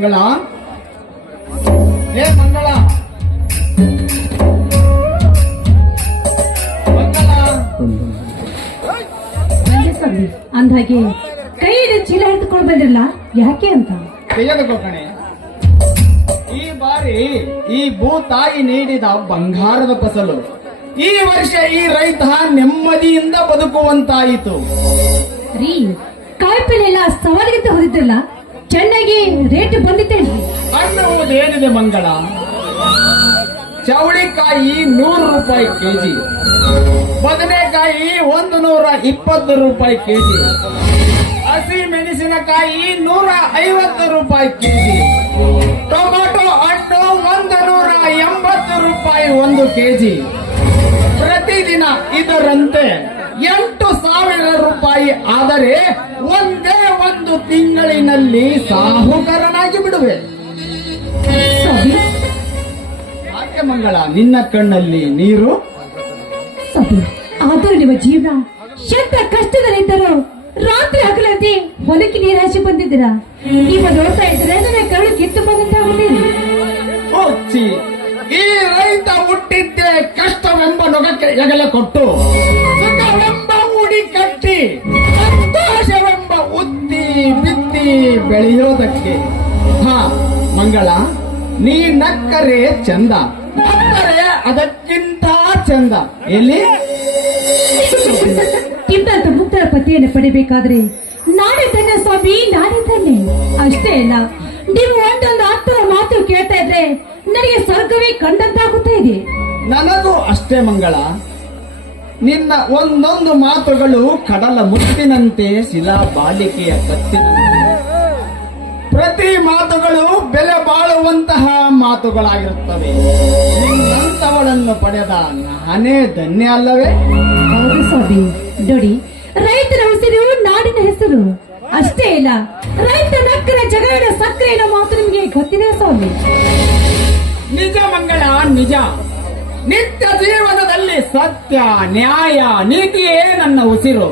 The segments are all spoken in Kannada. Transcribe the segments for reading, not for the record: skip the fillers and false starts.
ಮಂಗಳ, ಹೇ ಮಂಗಳ, ಅಂದಾಗೆ ಕೈಯಲ್ಲಿ ಚೀಲ ಹಿಡಿದುಕೊಂಡು ಬಂದಿರಲ್ಲ, ಯಾಕೆ ಅಂತ? ತೆಗೆದುಕೋ ಕಣೆ. ಈ ಬಾರಿ ಈ ಭೂತಾಯಿ ನೀಡಿದ ಬಂಗಾರದ ಫಸಲು. ಈ ವರ್ಷ ಈ ರೈತ ನೆಮ್ಮದಿಯಿಂದ ಬದುಕುವಂತಾಯಿತು. ರೀ, ಕಾಯಿಪಲ್ಲೆ ಎಲ್ಲ ಸವಾಲಿಗಿಂತ ಹೋದಿದ್ರಲ್ಲ, ಚೆನ್ನಾಗಿ ರೇಟ್ ಬಂದಿತ್ತೇನ್ರಿ? ಅನ್ನುವುದೇನಿದೆ ಮಂಗಳ? ಚವಳಿಕಾಯಿ 100 ರೂಪಾಯಿ ಕೆಜಿ, ಬದನೆಕಾಯಿ 120 ರೂಪಾಯಿ ಕೆಜಿ, ಹಸಿ ಮೆಣಸಿನಕಾಯಿ 150 ರೂಪಾಯಿ ಕೆಜಿ, ಟೊಮಾಟೊ ಹಣ್ಣು 180 ರೂಪಾಯಿ 1 ಕೆಜಿ. ಪ್ರತಿದಿನ ಇದರಂತೆ 8,000 ರೂಪಾಯಿ ಆದರೆ ಒಂದೇ ಒಂದು ತಿಂಗಳಿನಲ್ಲಿ ಸಾಹುಕಾರನಾಗಿ ಬಿಡುವೆ. ಸರಿ ಯಾಕೆ ಮಂಗಳ ನಿನ್ನ ಕಣ್ಣಲ್ಲಿ ನೀರು? ಸರಿ, ಆದರೂ ನಿಮ್ಮ ಜೀವನ ಎಂತ ಕಷ್ಟದಲ್ಲಿದ್ದರು ರಾತ್ರಿ ಹಗಲಂತೆ ಹೊಲಕ್ಕೆ ನೀರಾಶಿ ಬಂದಿದ್ದೀರಾ. ನೀವು ನೋಡ್ತಾ ಇದ್ರೆ ನನ್ನ ಕರುಳು ಕಿತ್ತು ಬಂದಂತಾಗುತ್ತೀರಿ. ಹೋಚ್ಚಿ, ಈ ರೈತ ಹುಟ್ಟಿದ್ದೆ ಕಷ್ಟವೆಂಬ ನೊಗಕ್ಕೆ ಎಗಲ ಕೊಟ್ಟು, ಸುಖವೆಂಬ ಉಡಿ ಕಟ್ಟಿ, ಸಂತೋಷವೆಂಬ ಉತ್ತಿ ಬಿತ್ತಿ ಬೆಳೆಯೋದಕ್ಕೆ. ಹಾ ಮಂಗಳ, ನೀ ನಕ್ಕರೆ ಚಂದ, ನಕ್ಕರೆ ಅದಕ್ಕಿಂತ ಚಂದ. ಎಲ್ಲಿ ಇಂಥ ಮುಕ್ತರ ಪತಿಯನ್ನು ಪಡಿಬೇಕಾದ್ರೆ ನಾನೇ തന്നെ ಸ್ವಾಮಿ, ನಾನೇ തന്നെ. ಅಷ್ಟೇ ಅಲ್ಲ, ನೀವು ಒಂದೊಂದು ಆತ್ತರ ಮಾತು ಕೇಳ್ತಾ ಇದ್ರೆ ನನಗೆ ಸ್ವರ್ಗವೇ ಕಂಡಂತಾಗುತ್ತಾ ಇದೆ. ನನಗೂ ಅಷ್ಟೇ ಮಂಗಳ. ನಿನ್ನ ಒಂದೊಂದು ಮಾತುಗಳು ಕಡಲ ಮುತ್ತಿನಂತೆ, ಶಿಲಾ ಬಾಲಿಕೆಯ ಕತ್ತಿನಂತೆ. ಪ್ರತಿ ಮಾತುಗಳು ಬೆಲೆ ಬಾಳುವಂತಹ ಮಾತುಗಳಾಗಿರುತ್ತವೆ. ನಿನ್ನಂತವಳನ್ನು ಪಡೆದ ನಾನೇ ಧನ್ಯ ಅಲ್ಲವೇ? ಹೌದು ಸ್ವಾಮಿ. ನೋಡಿ, ರೈತರ ಉಸಿರು ನಾಡಿನ ಹೆಸರು. ಅಷ್ಟೇ ಇಲ್ಲ, ರೈತ ನಕ್ಕರ ಜಗಳ ಸಕ್ಕರೆ ಅನ್ನೋ ಮಾತು ನಿಮಗೆ ಗೊತ್ತಿದೆ ಸ್ವಾಮಿ. ನಿಜ ಮಂಗಳ, ನಿಜ. ನಿತ್ಯ ಜೀವನದಲ್ಲಿ ಸತ್ಯ, ನ್ಯಾಯ, ನೀತಿಯೇ ನನ್ನ ಉಸಿರು.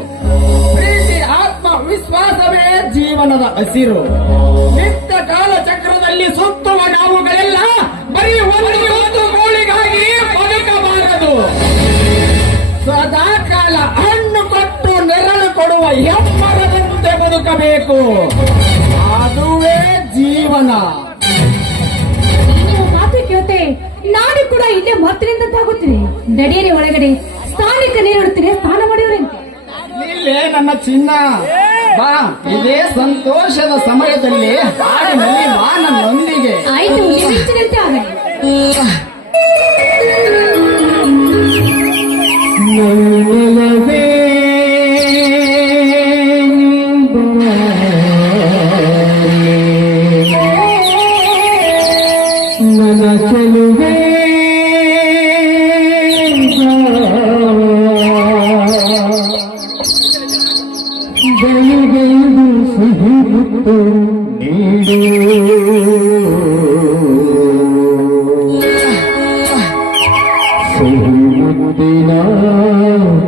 ಪ್ರೀತಿ, ಆತ್ಮವಿಶ್ವಾಸವೇ ಜೀವನದ ಹಸಿರು. ನಿತ್ಯ ಕಾಲಚಕ್ರದಲ್ಲಿ ಸುತ್ತುವ ನಾವುಗಳೆಲ್ಲ ಬರೀ ಒಂದು ಗೋಳಿಗಾಗಿ ಬದುಕಬಾರದು. ಸದಾಕಾಲ ಹಣ್ಣು ಕೊಟ್ಟು ನೆರಳು ಕೊಡುವ ಹೆಮ್ಮರದಂತೆ ಬದುಕಬೇಕು. ಅದುವೇ ಜೀವನ. ನೀವು ಮಾತು ಕೇಳ್ತೆ, ನಾನು ಕೂಡ ಇಲ್ಲೇ ಮರ್ತನಿಂದಂತಾಗುತ್ತೀನಿ. ನಡಿಯರಿ ಒಳಗಡೆ, ಸ್ನಾನಕ್ಕ ನೀರು ಇಡ್ತೀನಿ, ಸ್ನಾನ ಮಾಡಿವ್ರಂತೆ. ಇಲ್ಲೇ ನನ್ನ ಚಿನ್ನ, ಬಾ. ಇದೇ ಸಂತೋಷದ ಸಮಯದಲ್ಲಿ ಹಾಡಿನಲ್ಲಿ ಬಾ ನನ್ನೊಂದಿಗೆ. ಆಯ್ತು, ನಿರೀಕ್ಷೆಯಂತೆ ಆಗಲಿ. ನನ್ನ ಚೆಲುವೆ ಬೆಳಿಗೆಂದು ಸಿಹಿ ಮುತ್ತು ನೀಡು, ಸಿಹಿ ಮುತ್ತಿನ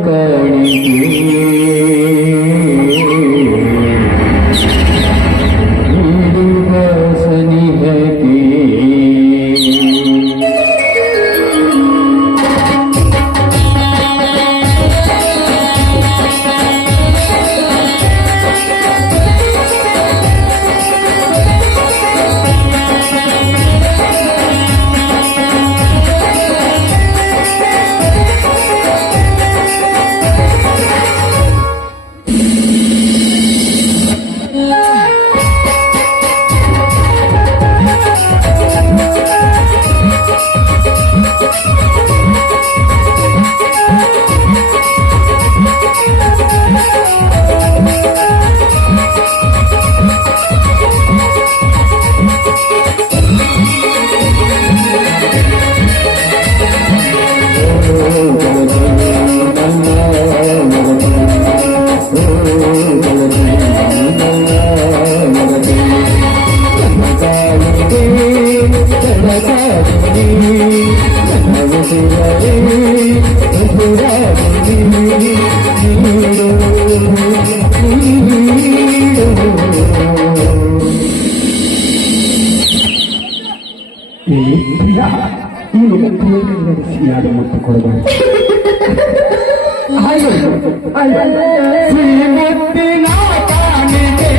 ಕಾಣಿಕೆ ನೀಡುವ ಸನಿಹಕ್ಕೆ. ಈಗ ಪ್ರೇರಣೆ ನಡೆಸಿ ಯಾರು ಮುಟ್ಟು ಕೊಡಬೇಕು ಶ್ರೀಮುತ್ತಿನ ಕಾಣಿಗೆ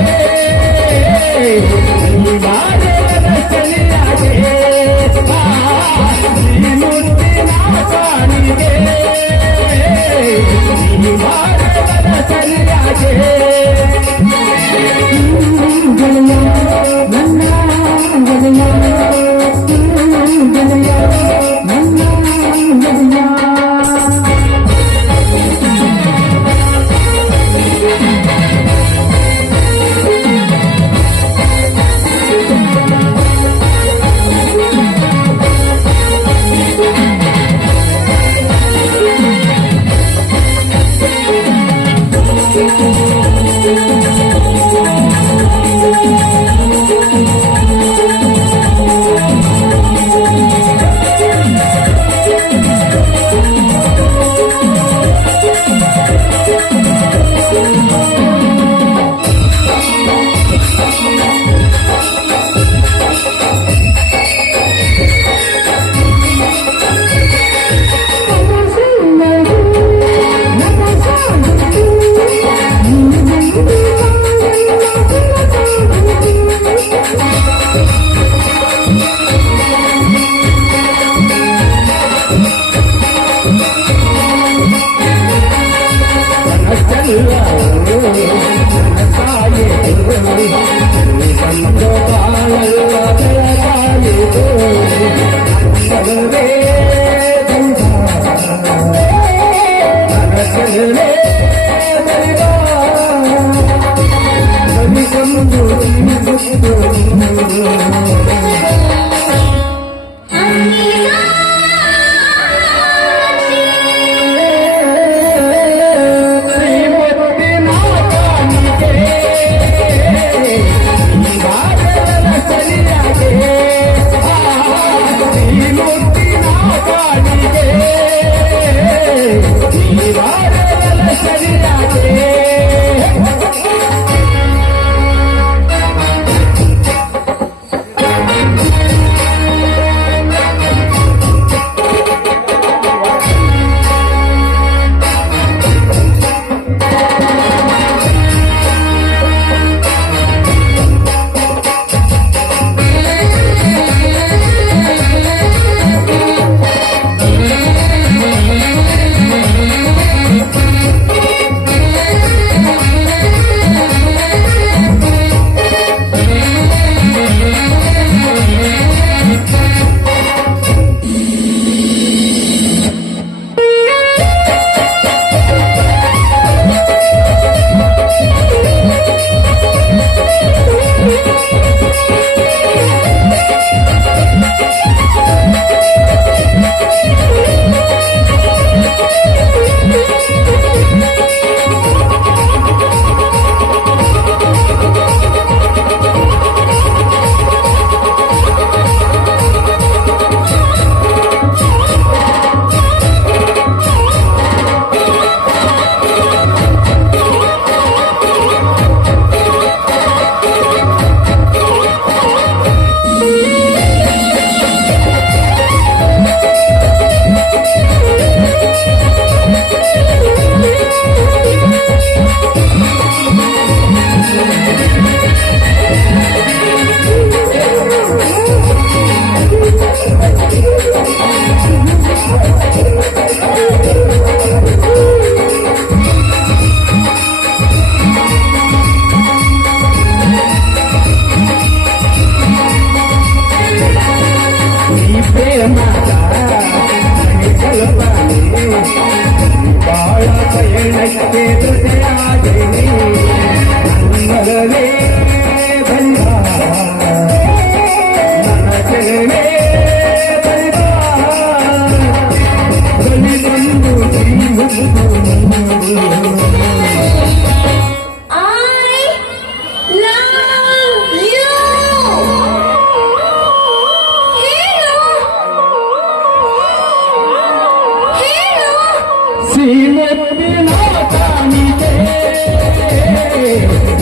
ಶ್ರೀಮತಿ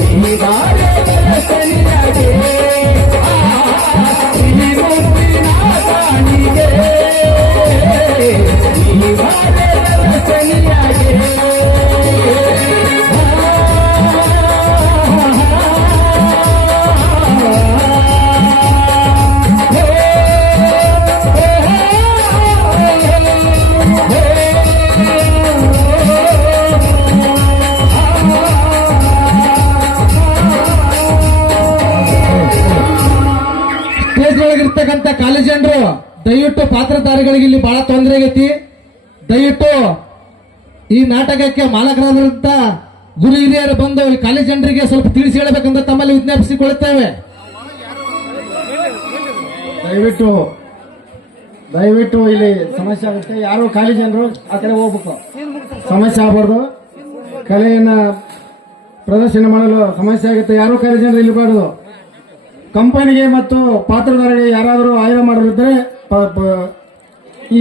ನಾಥಾನಿಗೆ ಕಾಲೇಜನ್ರು ದಯವಿಟ್ಟು ಪಾತ್ರಧಾರಿಗಳಿಗೆ ಇಲ್ಲಿ ಬಹಳ ತೊಂದರೆ ಆಗೈತಿ. ದಯವಿಟ್ಟು ಈ ನಾಟಕಕ್ಕೆ ಮಾಲಕರಾದಂತ ಗುರು ಹಿರಿಯರು ಬಂದು ಈ ಕಾಲೇಜ್ ಜನರಿಗೆ ಸ್ವಲ್ಪ ತಿಳಿಸಿ ಹೇಳಬೇಕಂತ ತಮ್ಮಲ್ಲಿ ವಿಜ್ಞಾಪಿಸಿಕೊಳ್ಳುತ್ತೇವೆ. ದಯವಿಟ್ಟು ಇಲ್ಲಿ ಸಮಸ್ಯೆ ಆಗುತ್ತೆ. ಯಾರು ಖಾಲಿ ಜನರು ಆ ಕಡೆ ಹೋಗ್ಬೇಕು, ಸಮಸ್ಯೆ ಆಗಬಾರ್ದು. ಕಲೆಯನ್ನ ಪ್ರದರ್ಶನ ಮಾಡಲು ಸಮಸ್ಯೆ ಆಗುತ್ತೆ. ಯಾರು ಖಾಲಿ ಜನರು ಇಲ್ಲಿ ಬಾರದು. ಕಂಪನಿಗೆ ಮತ್ತು ಪಾತ್ರಧಾರಿಗೆ ಯಾರಾದರೂ ಆಯ್ಕೆ ಮಾಡೋರಿದ್ರೆ ಈ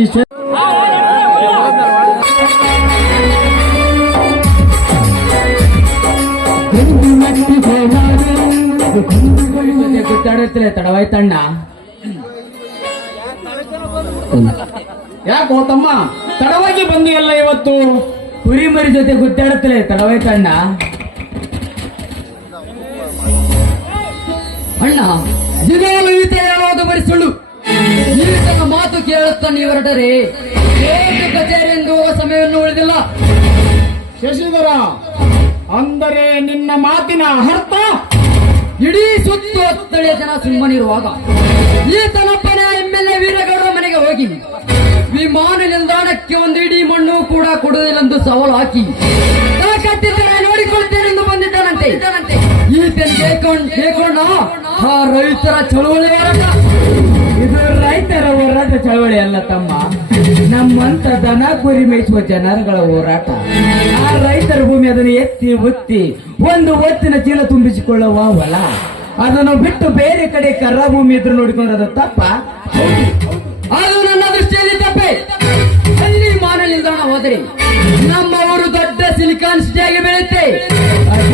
ಗುದ್ದಾಡುತ್ತಲೇ ತಡವಾಯ್ತಣ್ಣ. ಯಾಕೋ ತಮ್ಮ ತಡವಾಗಿ ಬಂದಿಯಲ್ಲ ಇವತ್ತು? ಕುರಿಮರಿ ಜೊತೆ ಗುದ್ದಾಡುತ್ತಲೇ ತಡವಾಯ್ತಣ್ಣ. ಅಣ್ಣ, ದಿನಾಲು ಈತ ಹೇಳೋದು ಬರೀ ಸುಳ್ಳು. ಈತನ ಮಾತು ಕೇಳುತ್ತಾ ನೀವು ಹೊರಟರೆ ಕಚೇರಿಯಿಂದ ಹೋಗೋ ಸಮಯವನ್ನು ಉಳಿದಿಲ್ಲ. ಶಶಿಧರ, ಅಂದರೆ ನಿನ್ನ ಮಾತಿನ ಅರ್ಥ? ಇಡೀ ಸುತ್ತು ಹತ್ತಳೆಯ ಜನ ಸುಮ್ಮನಿರುವಾಗ ಈತನೊಬ್ಬನೇ MLA ವೀರಗೌಡರ ಮನೆಗೆ ಹೋಗಿ ವಿಮಾನ ನಿಲ್ದಾಣಕ್ಕೆ ಒಂದು ಇಡೀ ಮಣ್ಣು ಕೂಡ ಕೊಡುವುದಿല്ലെಂದು ಸವಾಲು ಹಾಕಿ ಕಟ್ಟಿದ್ದರೆ ನೋಡಿಕೊಳ್ತೇನೆಂದು ಬಂದಿದ್ದಾನಂತೆ. ಈತನಿಗೆ ಬೇಕೊಂಡ ಆ ರೈತರ ಚಳುವಳಿ ಹೋರಾಟ. ಇದು ರೈತರ ಹೋರಾಟ ಚಳವಳಿ ಅಲ್ಲ ತಮ್ಮ, ನಮ್ಮಂತ ದನ ಕುರಿ ಮೇಯಿಸುವ ಜನರುಗಳ ಹೋರಾಟ. ಆ ರೈತರ ಭೂಮಿ ಅದನ್ನು ಎತ್ತಿ ಒತ್ತಿ ಒಂದು ಒತ್ತಿನ ಚೀಲ ತುಂಬಿಸಿಕೊಳ್ಳುವ ಹೊಲ. ಅದನ್ನು ಬಿಟ್ಟು ಬೇರೆ ಕಡೆ ಕರ್ರ ಭೂಮಿ ಇದ್ರು ನೋಡಿಕೊಂಡ್ರೆ ತಪ್ಪ? ಅದು ನನ್ನ ದೃಷ್ಟಿಯಲ್ಲಿ ತಪ್ಪೆ. ಅಲ್ಲಿ ಮಾನ ನಿಲ್ದಾಣ ಹೋದರೆ ನಮ್ಮ ಊರು ದೊಡ್ಡ ಸಿಲಿಕಾನ್ ಸಿಟಿಯಾಗಿ ಬೆಳೆಯುತ್ತೆ.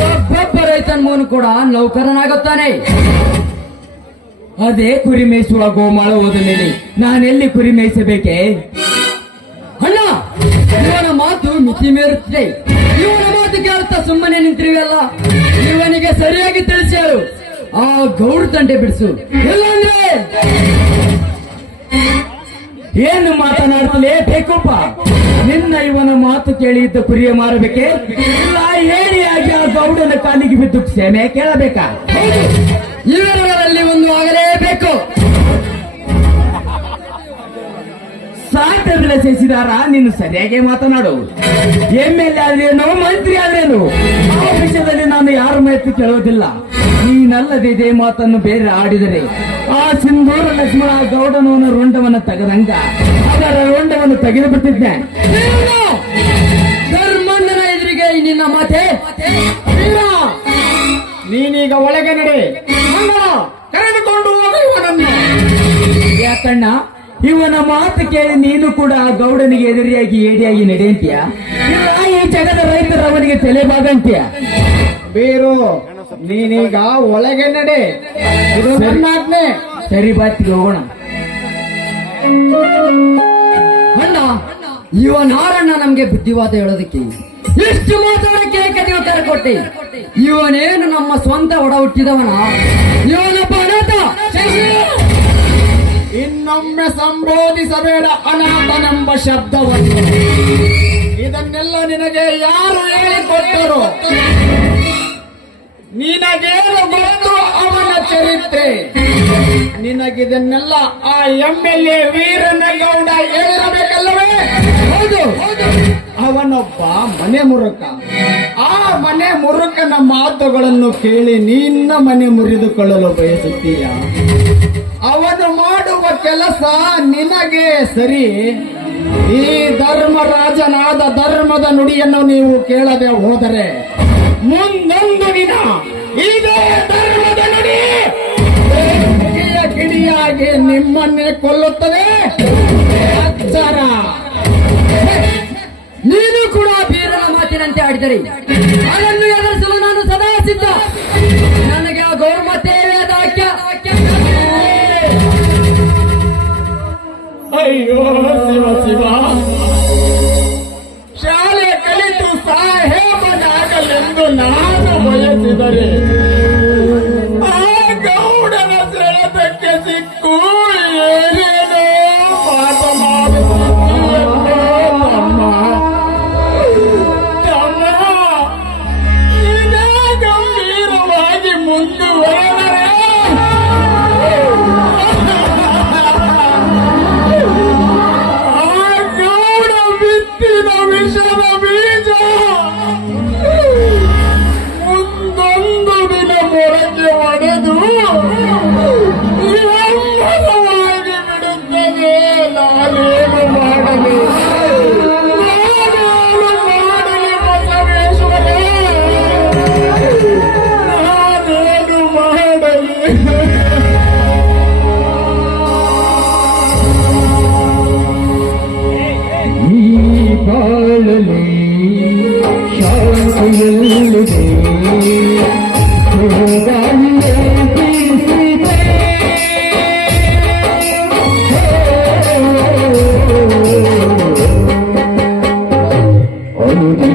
ಒಬ್ಬೊಬ್ಬ ರೈತನ ಮಗನು ಕೂಡ ನೌಕರನಾಗುತ್ತಾನೆ. ಅದೇ ಕುರಿ ಮೇಯಿಸುವ ಗೋಮಾಳ ಹೋದ ಮೇಲೆ ನಾನೆಲ್ಲಿ ಕುರಿ ಮೇಯಿಸಬೇಕೆ? ಅಣ್ಣ, ಇವನ ಮಾತು ಮಿತಿ ಮೀರುತ್ತದೆ. ಇವನ ಮಾತು ಕೇಳುತ್ತಾ ಸುಮ್ಮನೆ ನಿಂತಿರುವಲ್ಲ. ಇವನಿಗೆ ಸರಿಯಾಗಿ ತಿಳಿಸಿ ಹೇಳು. ಆ ಗೌಡ್ ತಂಟೆ ಬಿಡಿಸು, ಇಲ್ಲಾಂದ್ರೆ ಏನು ಮಾತನಾಡ್ತಲೇ ಬೇಕಪ್ಪ? ನಿನ್ನ ಇವನ ಮಾತು ಕೇಳಿ ಇದ್ದ ಕುರಿಯ ಮಾರಬೇಕೆ? ಇಲ್ಲ ಏಣಿಯಾಗಿ ಆ ಗೌಡನ ಕಾಲಿಗೆ ಬಿದ್ದು ಕ್ಷಮೆ ಕೇಳಬೇಕಾ? ಇವೆರಡರಲ್ಲಿ ಒಂದು ಆಗಲೇಬೇಕು. ಸಾಧ್ಯವಿಲ್ಲ ಶಶಿಧಾರ, ನೀನು ಸರಿಯಾಗಿ ಮಾತನಾಡು. MLA ಆದ್ರೇನು, ಮಂತ್ರಿ ಆದ್ರೇನು, ಆ ವಿಷಯದಲ್ಲಿ ನಾನು ಯಾರ ಮಾಹಿತಿ ಕೇಳುವುದಿಲ್ಲ. ನೀನಲ್ಲದೆ ಇದೇ ಮಾತನ್ನು ಬೇರೆ ಆಡಿದರೆ ಆ ಸಿಂಧೂರ ಲಕ್ಷ್ಮಣ ಗೌಡನವನ ರುಂಡವನ್ನು ತೆಗೆದಂಗ ಅದರ ರುಂಡವನ್ನು ತೆಗೆದು ಬಿಟ್ಟಿದ್ದೆ. ಧರ್ಮಣ್ಣನ ಎದುರಿಗೆ ನಿನ್ನ ಮಾತೆ. ನೀನೀಗ ಒಳಗೆ ನಡೆ. ಕರೆದುಕೊಂಡು ಹೋಗು ಇವನನ್ನು. ಯಾಕಣ್ಣ, ಇವನ ಮಾತು ಕೇಳಿ ನೀನು ಕೂಡ ಆ ಗೌಡನಿಗೆ ಎದುರಿಯಾಗಿ ಏಡಿಯಾಗಿ ನಡೆಯಂತೀಯ? ಇಲ್ಲ ಈ ಜಗದ ರೈತರ ಅವನಿಗೆ ತಲೆಬಾಗಂತೀಯ? ಬೇರು, ನೀನೀಗ ಒಳಗೆ ನಡೆ. ಇದು ನನ್ನ ಆಜ್ಞೆ. ಸರಿ, ಬಾತಿಗೆ ಹೋಗೋಣ. ಅಣ್ಣ, ಇವ ನಾರಣ್ಣ ನಮ್ಗೆ ಬುದ್ಧಿವಾದ ಹೇಳೋದಕ್ಕೆ ಇಷ್ಟು ಮಾತಾಡಕ್ಕೆ ಏಕೆ ಉತ್ತರ ಕೊಟ್ಟೆ? ಇವನೇನು ನಮ್ಮ ಸ್ವಂತ ಒಡ ಹುಟ್ಟಿದವನ? ಇವನೊಬ್ಬ ಅನಾಥ. ಇನ್ನೊಮ್ಮೆ ಸಂಬೋಧಿಸಬೇಡ ಅನಾಥನೆಂಬ ಶಬ್ದವನ್ನು. ಇದನ್ನೆಲ್ಲ ನಿನಗೆ ಯಾರು ಹೇಳಿಕೊಟ್ಟರು? ನಿನಗೇನು ಗೊತ್ತು ಅವನ ಚರಿತ್ರೆ? ನಿನಗಿದನ್ನೆಲ್ಲ ಆ MLA ವೀರನಗೌಡ ಹೇಳಿರಬೇಕಲ್ಲವೇ? ಹೌದು, ಅವನೊಬ್ಬ ಮನೆ ಮುರುಕ. ಆ ಮನೆ ಮುರುಕನ ಮಾತುಗಳನ್ನು ಕೇಳಿ ನಿನ್ನ ಮನೆ ಮುರಿದುಕೊಳ್ಳಲು ಬಯಸುತ್ತೀಯ? ಅವನು ಮಾಡುವ ಕೆಲಸ ನಿನಗೆ ಸರಿ? ಈ ಧರ್ಮರಾಜನಾದ ಧರ್ಮದ ನುಡಿಯನ್ನು ನೀವು ಕೇಳದೆ ಹೋದರೆ ಮುಂದೊಂದು ದಿನ ಇದೇ ಧರ್ಮದ ನುಡಿ ಕಿಡಿಯಾಗಿ ನಿಮ್ಮನ್ನೇ ಕೊಲ್ಲುತ್ತದೆ. ಎಚ್ಚರ. ನೀನು ಕೂಡ ಬೀರನ ಮಾತಿನಂತೆ ಆಡಿದರೆ ಅದನ್ನು ಎದುರಿಸಲು ನಾನು ಸದಾ ಸಿದ್ಧ. ನನಗೆ ಆ ಗೌರ್ಮತೆ ವೇದಾಖ್ಯ. ಅಯ್ಯೋ ಶಿವ ಶಿವ, ಶಾಲೆ ಕಲಿತು ಸಾಹೇಬನಾಗಲೆಂದು ನಾನು ಬಯಸಿದರೆ ಆ ಗೌಡನ ಸೆಳೆತಕ್ಕೆ ಸಿಕ್ಕು ಏನೇನೋ ಪಾಠ ಮಾಡುತ್ತಿದ್ದೀಯಲ್ಲೋ ತಮ್ಮ. ಇದೇ ಗಂಭೀರವಾಗಿ ಮುಂದುವರೆದರೆ ಬಾಳಲಿ ಶಾಂತಿಯಲ್ಲಿದೆ ಗಾಳಿಯೇ ಬೀಸಿದೆ. ಅನುದಿನ